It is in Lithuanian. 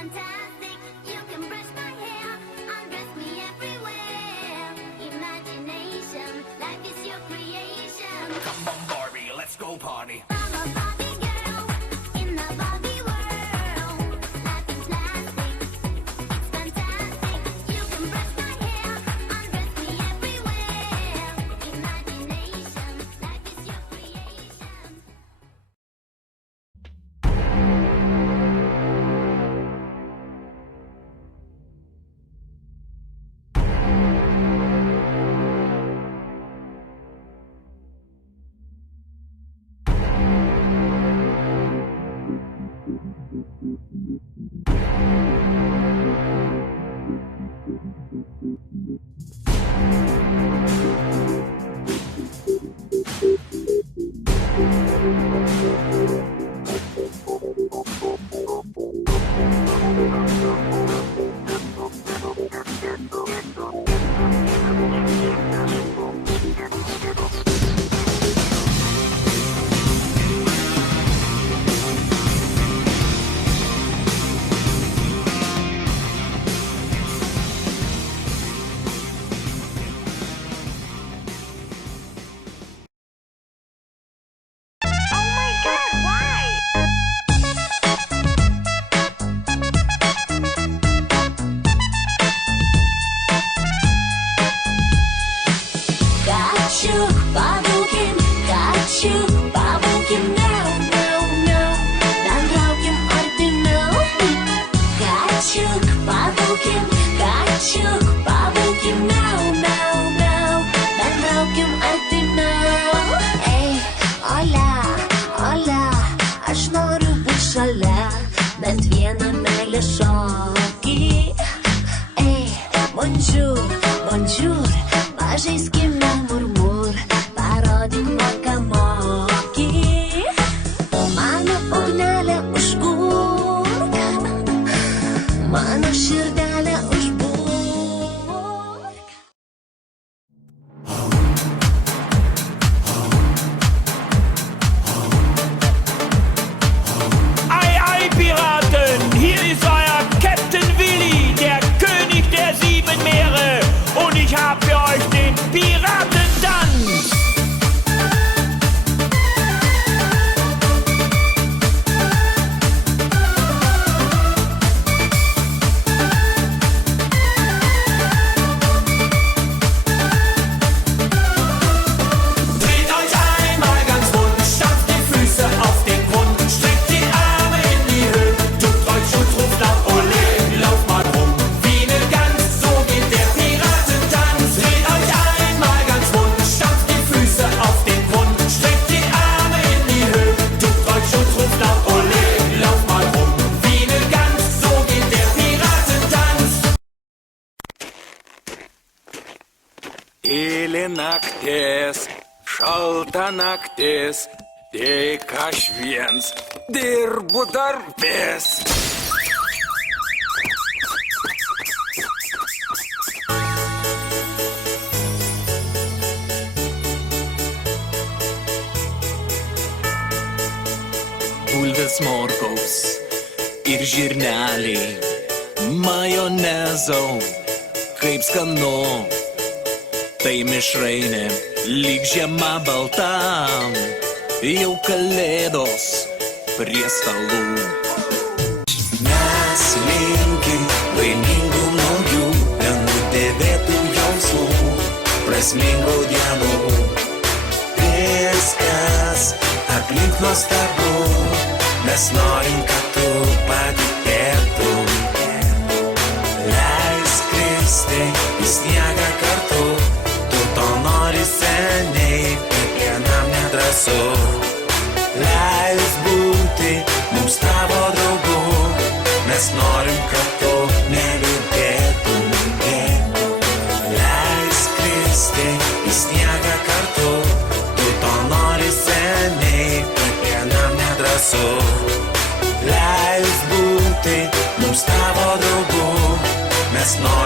fantastic. You can brush my hair, undress me everywhere. Imagination, life is your creation. Come on, Barbie, let's go party. I'm a Barbie girl in the Barbie world. Life is plastic, it's fantastic. You can brush my hair, undress me everywhere. Imagination, life is your creation. Bent vieną meilę šokį. Ei, bonjour, bonjour, pažaiskime murmur, parodyk man, ką moki. Mano ugnelė užburk, mano širdelė užburk. Piraten, hier ist euer Captain Willi, der König der 7 Meere. Und ich hab für euch den Piratentanz. Dreht euch einmal ganz rund, stampft die Füße auf den Grund, streckt die Arme in die Höhe, tut euch und ruft laut Ole, lauft mal rum wie ne Gans, so geht der Piratentanz. Dreht euch einmal ganz rund, stampft die Füße auf den Grund, streckt die Arme in die Höhe, tut euch und ruft laut Ole, lauft mal rum wie ne Gans, so geht der Piratentanz. Tyli naktis, šalta naktis, tik aš viens dirbu darbės. Bulvės morkaus ir žirneliai, majonezo, kaip skanu. Tai mišrainė, lyg žiema baltam, jau kalėdos prie stalų. Mes linkim laimingų naujų, nenudėvėtų jausmų, prasmingų dienų. Viskas aplink nuostabu, mes norim, kad tu padėtum. Leisk kristi į sniegą kartu, tu to nori seniai, kiekvienam nedrąsu. Leisk būti mums tavo draugu, mes norim, kad tu neliūdėtum. Leisk kristi į sniegą kartu, tu to nori seniai, kiekvienam nedrąsu. Leisk būti mums tavo draugu, mes norim.